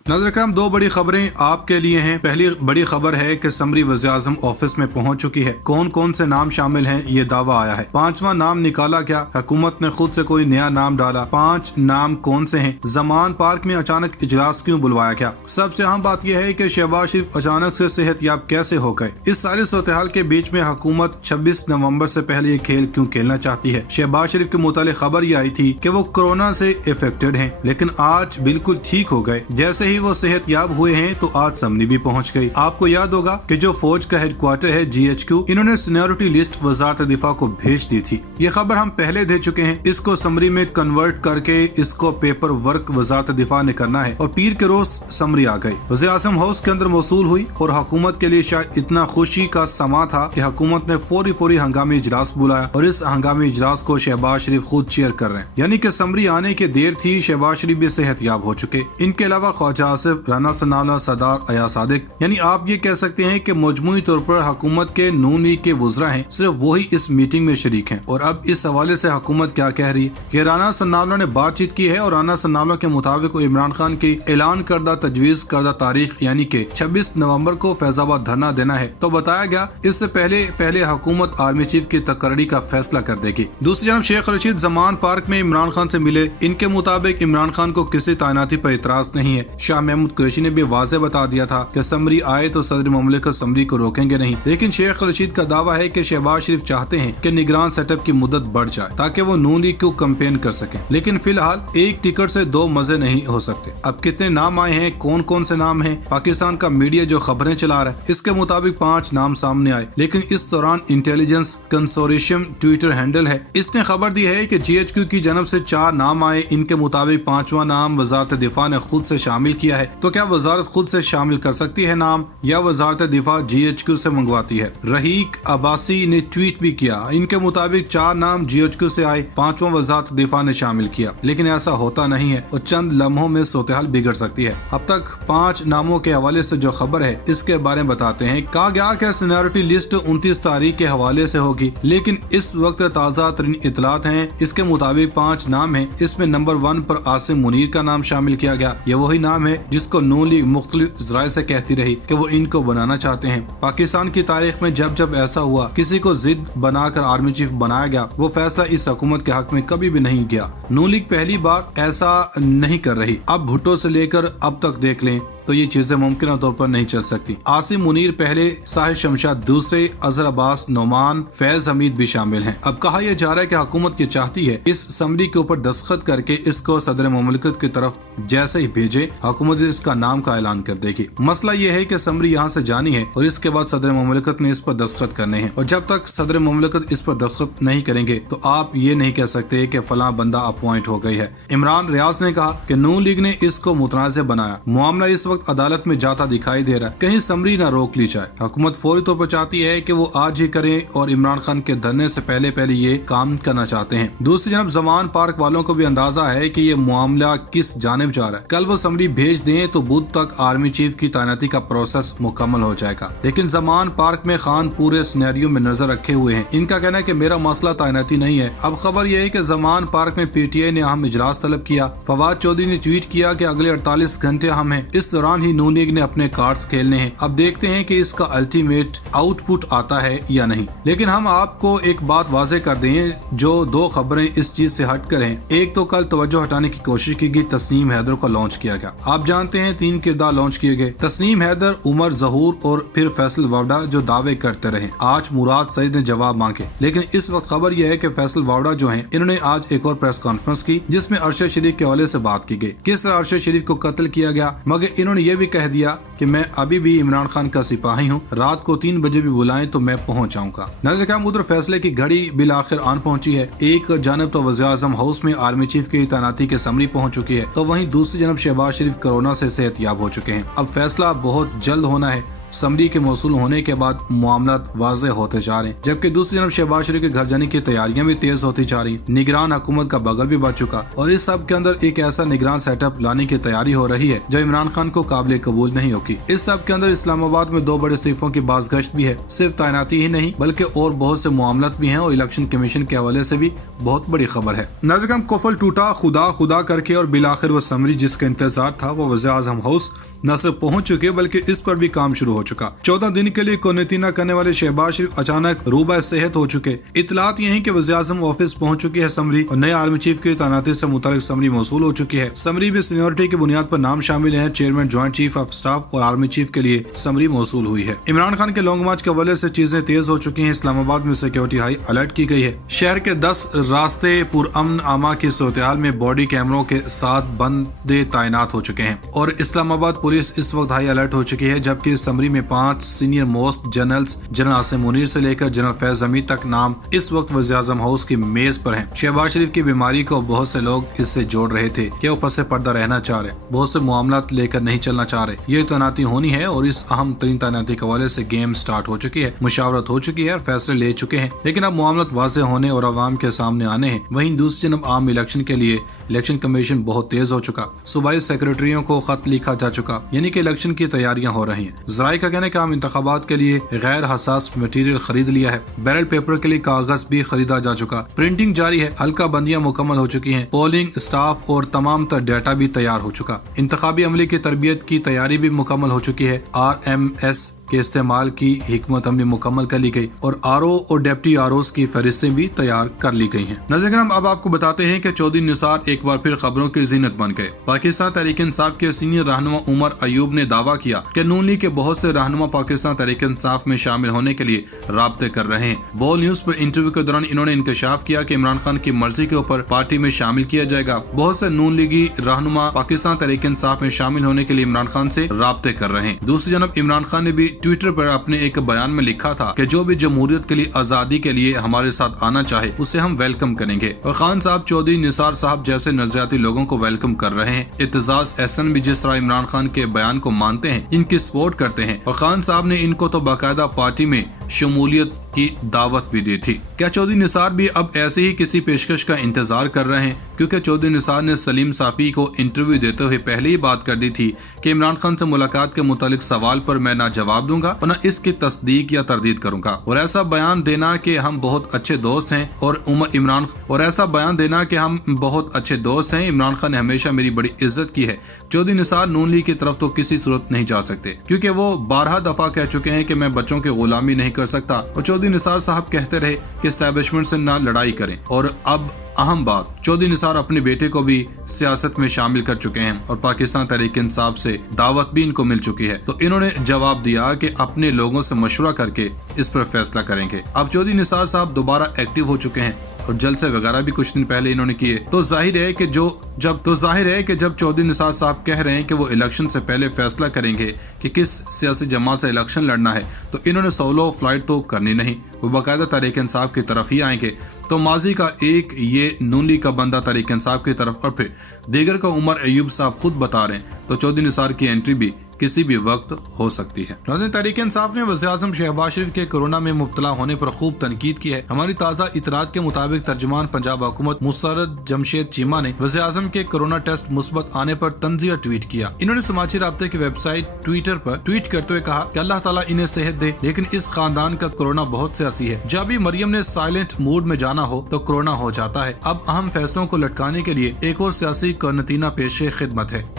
नाज़रीन करम, दो बड़ी खबरें आपके लिए हैं। पहली बड़ी खबर है कि समरी वज़ीर-ए-आज़म ऑफिस में पहुंच चुकी है। कौन कौन से नाम शामिल हैं ये दावा आया है। 5वां नाम निकाला गया, हुकूमत ने खुद से कोई नया नाम डाला। 5 नाम कौन से हैं? जमान पार्क में अचानक इजलास क्यों बुलवाया गया? सबसे अहम बात यह है कि शहबाज शरीफ अचानक से सेहतयाब कैसे हो गए। इस सारी सूरत-ए-हाल के बीच में हुकूमत 26 नवंबर से पहले ये खेल क्यों खेलना चाहती है। शहबाज शरीफ के मुतालिक खबर ये आई थी कि वो कोरोना से इफेक्टेड हैं, लेकिन आज बिल्कुल ठीक हो गए। जैसे ही वो सेहतयाब हुए हैं तो आज समरी भी पहुंच गई। आपको याद होगा कि जो फौज का हेडक्वार्टर है GHQ, इन्होंने सीनियरिटी लिस्ट वजारत दिफा को भेज दी थी। ये खबर हम पहले दे चुके हैं। इसको समरी में कन्वर्ट करके इसको पेपर वर्क वजारत दिफा ने करना है और पीर के रोज समरी आ गई। वज़ीर-ए-आज़म हाउस के अंदर मौसूल हुई और हुकूमत के लिए शायद इतना खुशी का समा था कि हुकूमत ने फौरी हंगामी इजलास बुलाया और इस हंगामी इजलास को शहबाज शरीफ खुद चेयर कर रहे हैं। यानी कि समरी आने की देर थी, शहबाज शरीफ भी सेहतयाब हो चुके। इनके अलावा ख्वाजा आसिफ, राना सनाउल्लाह, सरदार अयाज सादिक, यानी आप ये कह सकते हैं कि मजमूई तौर पर हुकूमत के नून लीग के वुज़रा हैं, सिर्फ वही इस मीटिंग में शरीक हैं। और अब इस हवाले से हुकूमत क्या कह रही है कि राना सनाउल्लाह ने बातचीत की है और राना सनाउल्लाह के मुताबिक इमरान खान की ऐलान करदा तजवीज करदा तारीख यानी कि 26 नवंबर को फैजाबाद धरना देना है। तो बताया गया इससे पहले हुकूमत आर्मी चीफ की तकर्री का फैसला कर देगी। दूसरी जानब शेख रशीद जमान पार्क में इमरान खान से मिले। इनके मुताबिक इमरान खान को किसी तैनाती पर इतराज नहीं है। शाह महमूद कुरैशी ने भी वाज़ेह बता दिया था कि समरी आए तो सदर मुमलिकत समरी को रोकेंगे नहीं। लेकिन शेख रशीद का दावा है कि शहबाज शरीफ चाहते हैं कि निगरान सेटअप की मुद्दत बढ़ जाए ताकि वो नून लीग को कैंपेन कर सकें। लेकिन फिलहाल एक टिकट से 2 मजे नहीं हो सकते। अब कितने नाम आए हैं, कौन कौन से नाम हैं, पाकिस्तान का मीडिया जो खबरें चला रहा है इसके मुताबिक 5 नाम सामने आए। लेकिन इस दौरान इंटेलिजेंस कंसोर्शियम ट्विटर हैंडल है, इसने खबर दी है कि GHQ की जानब से 4 नाम आए। इनके मुताबिक 5वां नाम वजारत दिफा ने खुद से शामिल किया है। तो क्या वजारत खुद से शामिल कर सकती है नाम या वजारत दिफा GHQ से मंगवाती है? रहीक अब्बासी ने ट्वीट भी किया। इनके मुताबिक 4 नाम GHQ से आए, 5वां वजारत दिफा ने शामिल किया। लेकिन ऐसा होता नहीं है और चंद लम्हों में सूरत-ए-हाल बिगड़ सकती है। अब तक 5 नामों के हवाले से जो खबर है इसके बारे में बताते हैं। कहा गया कि सीनियरिटी लिस्ट 29 तारीख के हवाले से होगी, लेकिन इस वक्त ताज़ा तरीन इतलात हैं। इसके मुताबिक 5 नाम है। इसमें नंबर 1 पर आसिम मुनीर का नाम शामिल किया गया। ये वही नाम है जिसको नून लीग मुख्तलिफ ज़राए से कहती रही कि वो इनको बनाना चाहते हैं। पाकिस्तान की तारीख में जब ऐसा हुआ, किसी को जिद बनाकर आर्मी चीफ बनाया गया, वो फैसला इस हुकूमत के हक में कभी भी नहीं गया। नून लीग पहली बार ऐसा नहीं कर रही। अब भुट्टो से लेकर अब तक देख लें तो ये चीजें मुमकिन तौर पर नहीं चल सकती। आसिम मुनीर पहले, साहिर शमशाद दूसरे, अजहर अब्बास, नोमान, फैज हमीद भी शामिल हैं। अब कहा यह जा रहा है कि हुकूमत की चाहती है इस समरी के ऊपर दस्तखत करके इसको सदर मुमलिकत की तरफ जैसे ही भेजे, हुकूमत इसका नाम का ऐलान कर देगी। मसला यह है कि समरी यहाँ से जानी है और इसके बाद सदर मुमलिकत ने इस पर दस्तखत करने हैं। और जब तक सदर मुमलिकत इस पर दस्तखत नहीं करेंगे तो आप ये नहीं कह सकते कि फलां बंदा अपॉइंट हो गई है। इमरान रियाज ने कहा कि नून लीग ने इसको मुतनाज़ बनाया। मामला इस अदालत में जाता दिखाई दे रहा है, कहीं समरी ना रोक ली जाए। हुकूमत फौरी तौर पर चाहती है कि वो आज ही करें और इमरान खान के धरने से पहले ये काम करना चाहते हैं। दूसरी जानब जमान पार्क वालों को भी अंदाजा है कि ये मामला किस जानिब जा रहा है। कल वो समरी भेज दें तो बुध तक आर्मी चीफ की तैनाती का प्रोसेस मुकम्मल हो जाएगा। लेकिन जमान पार्क में खान पूरे सिनेरियो में नजर रखे हुए हैं। इनका कहना है कि मेरा मसला तैनाती नहीं है। अब खबर यह है कि जमान पार्क में PTI ने अहम इजलास तलब किया। फवाद चौधरी ने ट्वीट किया कि अगले 48 घंटे हम हैं, इस दौरान ही नून लीग ने अपने कार्ड्स खेलने हैं। अब देखते हैं कि इसका अल्टीमेट आउटपुट आता है या नहीं। लेकिन हम आपको एक बात वाज़ेह कर दें, जो 2 खबरें इस चीज से हट कर हैं। एक तो कल तवज्जो हटाने की कोशिश की गई, तस्नीम हैदर को लॉन्च किया गया। आप जानते हैं 3 किरदार लॉन्च किए गए, तस्नीम हैदर, उमर ज़हूर और फिर फैसल वावड़ा, जो दावे करते रहे। आज मुराद सईद ने जवाब मांगे। लेकिन इस वक्त खबर यह है कि फैसल वावड़ा जो है, इन्होंने आज एक और प्रेस कॉन्फ्रेंस की जिसमें अरशद शरीफ के हवाले से बात की गई, किस तरह अरशद शरीफ को कत्ल किया गया। मगर इन्होंने ये भी कह दिया कि मैं अभी भी इमरान खान का सिपाही हूँ, रात को 3 बजे भी बुलाएं तो मैं पहुँच जाऊंगा। नाज़रीन करम, उधर फैसले की घड़ी बिल आखिर आन पहुंची है। एक जानब तो वज़ीर-ए-आज़म हाउस में आर्मी चीफ की तैनाती की समरी पहुंच चुकी है, तो वहीं दूसरी जानब शहबाज शरीफ कोरोना से सेहतयाब हो चुके हैं। अब फैसला बहुत जल्द होना है। समरी के मौसूल होने के बाद मामलात वाज़ेह होते जा रहे हैं, जबकि दूसरी तरफ शहबाज शरीफ के घर जाने की तैयारियां भी तेज होती जा रही। निगरान हुकूमत का बगल भी बच चुका और इस सब के अंदर एक ऐसा निगरान सेटअप लाने की तैयारी हो रही है जो इमरान खान को काबिल कबूल नहीं होगी। इस सब के अंदर इस्लामाबाद में 2 बड़े सैफों की बाज़गश्त भी है। सिर्फ तैनाती ही नहीं बल्कि और बहुत से मामलात भी हैं और इलेक्शन कमीशन के हवाले से भी बहुत बड़ी खबर है। नाज़रीन, कोफल टूटा खुदा खुदा करके और बिलाखिर वो समरी जिसका इंतजार था वो वज़ीर आज़म हाउस न सिर्फ पहुंच चुके बल्कि इस पर भी काम शुरू हो चुका। 14 दिन के लिए क्वारंटीन करने वाले शहबाज शरीफ अचानक रूबा सेहत हो चुके। इतलात ये है कि वज़ीर आज़म ऑफिस पहुंच चुकी है समरी और नए आर्मी चीफ की तैनाती से मुतालिक समरी मौसूल हो चुकी है। समरी में सीनियरिटी की बुनियाद पर नाम शामिल है। Chairman joint chief of staff और आर्मी चीफ के लिए समरी मौसूल हुई है। इमरान खान के लॉन्ग मार्च के हवाले से चीजें तेज हो चुकी है। इस्लामाबाद में सिक्योरिटी हाई अलर्ट की गई है। शहर के 10 रास्ते पुरअमन आमा की सूरत-ए-हाल में बॉडी कैमरों के साथ बंदे तैनात हो चुके हैं और इस्लामाबाद पुलिस इस वक्त हाई अलर्ट हो चुकी है, जबकि समरी में 5 senior most generals general Asim Munir से लेकर जनरल फैज हमीद तक नाम इस वक्त वज़ीर आज़म हाउस की मेज पर हैं। शहबाज शरीफ की बीमारी को बहुत से लोग इससे जोड़ रहे थे कि वो पसे पर्दा रहना चाह रहे, बहुत से मामलात लेकर नहीं चलना चाह रहे। ये तैनाती होनी है और इस अहम तरीन तैनाती के हवाले से गेम स्टार्ट हो चुकी है, मुशावरत हो चुकी है और फैसले ले चुके हैं, लेकिन अब मामलात वाज़ेह होने और अवाम के सामने आने हैं। वहीं दूसरी जनब आम इलेक्शन के लिए इलेक्शन कमीशन बहुत तेज हो चुका। सूबाई सेक्रेटरियों को खत लिखा जा चुका, यानी कि इलेक्शन की तैयारियां हो रही हैं। ज़राए का कहना है कि हम इंतखाबात के लिए गैर हसास मटीरियल खरीद लिया है। बैरल पेपर के लिए कागज भी खरीदा जा चुका। प्रिंटिंग जारी है। हल्का बंदियां मुकम्मल हो चुकी हैं। पोलिंग स्टाफ और तमाम तर डाटा भी तैयार हो चुका। इंतखाबी अमले की तरबियत की तैयारी भी मुकम्मल हो चुकी है। RMS के इस्तेमाल की हिकमत अमली मुकम्मल कर ली गई और RO और डेप्टी ROs की फहरिस्तें भी तैयार कर ली गई हैं। नाज़रीन, अब आपको बताते हैं कि चौधरी निसार एक बार फिर खबरों की जीनत बन गए। पाकिस्तान तहरीक इंसाफ के सीनियर रहनुमा उमर अयूब ने दावा किया कि नून लीग के बहुत से रहनुमा पाकिस्तान तहरीक इंसाफ में शामिल होने के लिए राब्ते कर रहे हैं। बॉल न्यूज पर इंटरव्यू के दौरान इन्होंने इंकशाफ किया कि इमरान खान की मर्जी के ऊपर पार्टी में शामिल किया जाएगा। बहुत से नून लीगी रहनुमा पाकिस्तान तहरीक इंसाफ में शामिल होने के लिए इमरान खान से राब्ते कर रहे हैं। दूसरी जानब इमरान खान ने भी ट्विटर पर अपने एक बयान में लिखा था कि जो भी जमहूरियत के लिए आजादी के लिए हमारे साथ आना चाहे उसे हम वेलकम करेंगे और खान साहब चौधरी निसार साहब जैसे नजरियाती लोगों को वेलकम कर रहे हैं। इत्तेजाज एहसन भी जिस तरह इमरान खान के बयान को मानते हैं, इनकी सपोर्ट करते हैं और खान साहब ने इनको तो बाकायदा पार्टी में शमूलियत की दावत भी दी थी। क्या चौधरी निसार भी अब ऐसे ही किसी पेशकश का इंतजार कर रहे हैं? क्योंकि चौधरी निसार ने सलीम साफी को इंटरव्यू देते हुए पहले ही बात कर दी थी कि इमरान खान से मुलाकात के मुतालिक सवाल पर मैं ना जवाब दूंगा और न इसकी तस्दीक या तरदीद करूंगा। और ऐसा बयान देना कि हम बहुत अच्छे दोस्त हैं और इमरान खान ने हमेशा मेरी बड़ी इज्जत की है। चौधरी निसार नून लीग की तरफ तो किसी सूरत नहीं जा सकते, क्योंकि वो 12 दफा कह चुके हैं कि मैं बच्चों की गुलामी नहीं कर सकता और चौधरी निसार साहब कहते रहे कि एस्टैब्लिशमेंट से ना लड़ाई करें। और अब अहम बात, चौधरी निसार अपने बेटे को भी सियासत में शामिल कर चुके हैं और पाकिस्तान तहरीक इंसाफ से दावत भी इनको मिल चुकी है। तो इन्होंने जवाब दिया कि अपने लोगों से मशवरा करके इस पर फैसला करेंगे। अब चौधरी निसार साहब दोबारा एक्टिव हो चुके हैं और जलसे वगैरह भी कुछ दिन पहले इन्होंने किए। तो जाहिर है कि जब चौधरी निसार साहब कह रहे हैं कि वो इलेक्शन से पहले फैसला करेंगे कि किस सियासी जमात से इलेक्शन लड़ना है, तो इन्होंने सोलो फ्लाइट तो करनी नहीं, वो बाकायदा तहरीक इंसाफ की तरफ ही आएंगे। तो माजी का एक ये नून लीग का बंदा तहरीक इंसाफ की तरफ और फिर दीगर का उमर अयूब साहब खुद बता रहे हैं, तो चौधरी निसार की एंट्री भी किसी भी वक्त हो सकती है। नाज़रीन, तहरीक इंसाफ ने वज़ीर आज़म शहबाज शरीफ के कोरोना में मुब्तला होने पर खूब तनकीद की है। हमारी ताज़ा इतरात के मुताबिक तर्जुमान पंजाब हुकूमत मुसर्रद जमशेद चीमा ने वज़ीर आज़म के कोरोना टेस्ट मुस्बत आने पर तंज़िया ट्वीट किया। इन्होंने समाजी राब्ते की वेबसाइट ट्विटर पर ट्वीट करते हुए कहा कि अल्लाह ताला इन्हें सेहत दे, लेकिन इस खानदान का कोरोना बहुत सियासी है। जब भी मरियम ने साइलेंट मूड में जाना हो तो कोरोना हो जाता है। अब अहम फैसलों को लटकाने के लिए एक और सियासी क्वारंटीना पेशे खिदमत है।